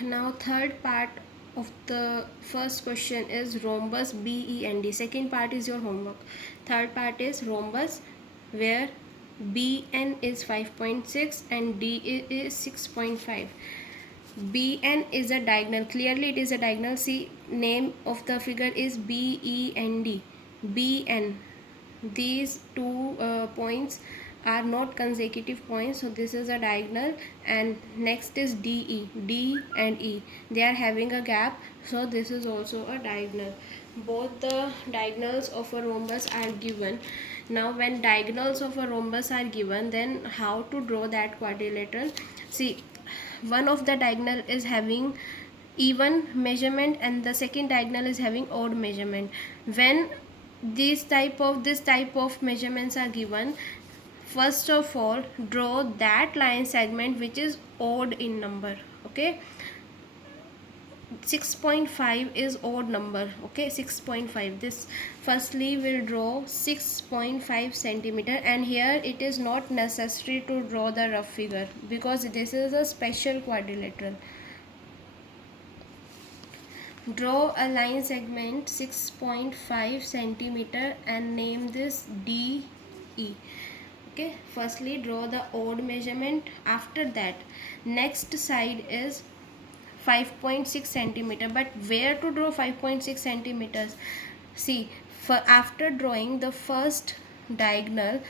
Now third part of the first question is rhombus BEND. Second part is your homework. Third part is rhombus, where BN is 5.6 and D is 6.5. BN is a diagonal. Clearly it is a diagonal. See, name of the figure is BEND. BN. These two points are not consecutive points, so this is a diagonal. And next is DE. D and E, they are having a gap, so this is also a diagonal. Both the diagonals of a rhombus are given. Now when diagonals of a rhombus are given, then how to draw that quadrilateral? See, one of the diagonal is having even measurement and the second diagonal is having odd measurement. When this type of measurements are given, first of all draw that line segment which is odd in number. Okay, 6.5 is odd number. Okay, 6.5. This firstly will draw 6.5 centimeter, and here it is not necessary to draw the rough figure because this is a special quadrilateral. Draw a line segment 6.5 centimeter and name this DE. Okay, firstly draw the odd measurement. After that, next side is 5.6 centimeter. But where to draw 5.6 centimeters? See, for after drawing the first diagonal,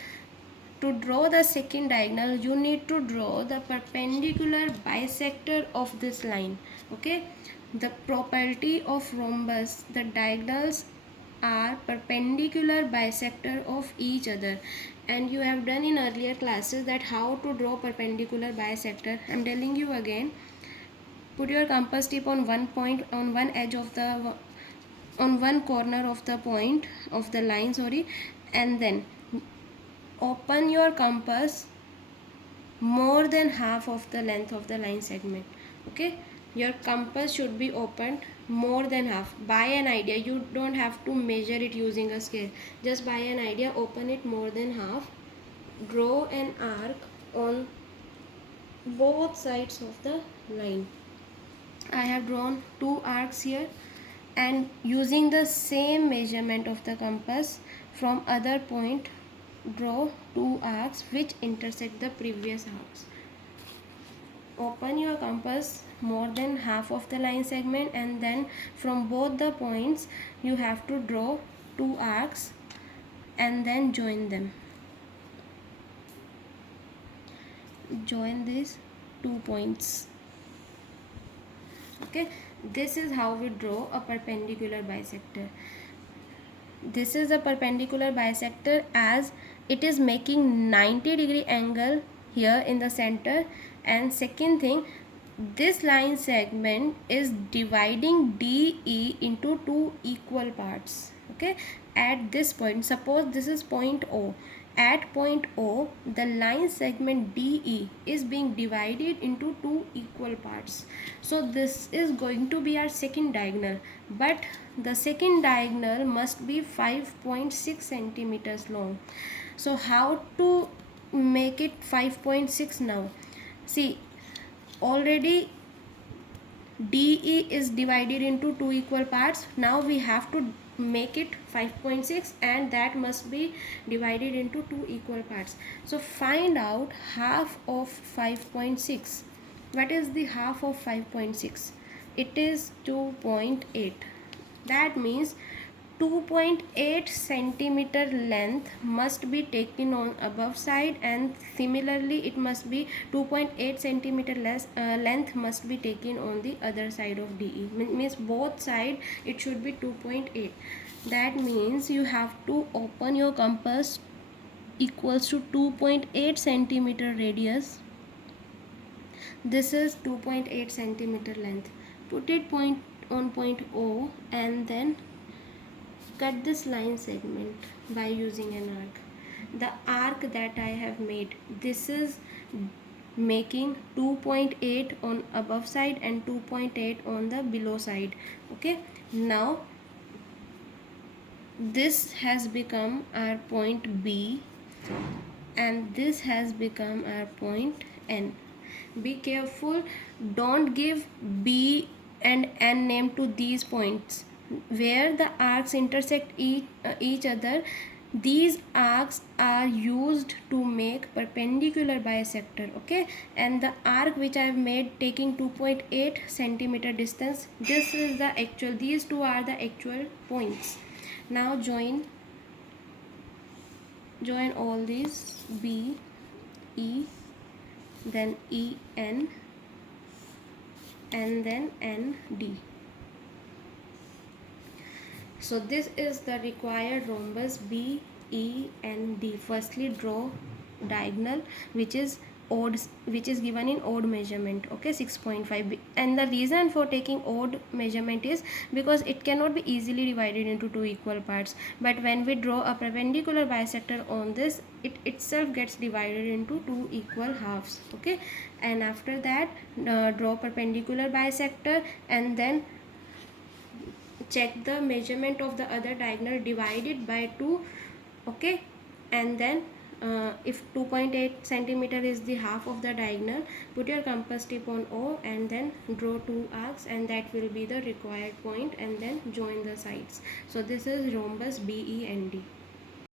to draw the second diagonal you need to draw the perpendicular bisector of this line. Okay, the property of rhombus, the diagonals are perpendicular bisector of each other, and you have done in earlier classes that how to draw perpendicular bisector. I'm telling you again. Put your compass tip on one point, on one edge of the, on one corner of the point of the line, sorry, and then open your compass more than half of the length of the line segment. Okay, your compass should be opened more than half. By an idea, you don't have to measure it using a scale, just by an idea open it more than half. Draw an arc on both sides of the line. I have drawn two arcs here, and using the same measurement of the compass from other point, draw two arcs which intersect the previous arcs. Open your compass more than half of the line segment, and then from both the points you have to draw two arcs and then join them. Join these 2 points. Okay, this is how we draw a perpendicular bisector. This is a perpendicular bisector as it is making 90-degree angle here in the center. And second thing, this line segment is dividing DE into two equal parts. Okay, at this point, suppose this is point O. At point O, the line segment DE is being divided into two equal parts. So this is going to be our second diagonal, but the second diagonal must be 5.6 centimeters long. So how to make it 5.6 now? See, already DE is divided into two equal parts. Now we have to make it 5.6, and that must be divided into two equal parts. So find out half of 5.6. What is the half of 5.6? It is 2.8. That means 2.8 centimeter length must be taken on above side, and similarly it must be 2.8 centimeter length must be taken on the other side of DE. Means both side it should be 2.8. That means you have to open your compass equals to 2.8 centimeter radius. This is 2.8 centimeter length. Put it point on point O and then cut this line segment by using an arc. The arc that I have made, this is making 2.8 on above side and 2.8 on the below side. Okay, now this has become our point B and this has become our point N. Be careful, don't give B and N name to these points where the arcs intersect each other. These arcs are used to make perpendicular bisector, okay? And the arc which I have made taking 2.8 centimeter distance, this is the actual, these two are the actual points. Now join all these, B, E, then E, N, and then N, D. So this is the required rhombus B, E, and D. Firstly draw diagonal which is odd, which is given in odd measurement, okay, 6.5. And the reason for taking odd measurement is because it cannot be easily divided into two equal parts, but when we draw a perpendicular bisector on this, it itself gets divided into two equal halves, okay. And after that draw perpendicular bisector and then check the measurement of the other diagonal, divided by 2, okay. And then if 2.8 centimeter is the half of the diagonal, put your compass tip on O and then draw two arcs, and that will be the required point, and then join the sides. So this is rhombus BE and D.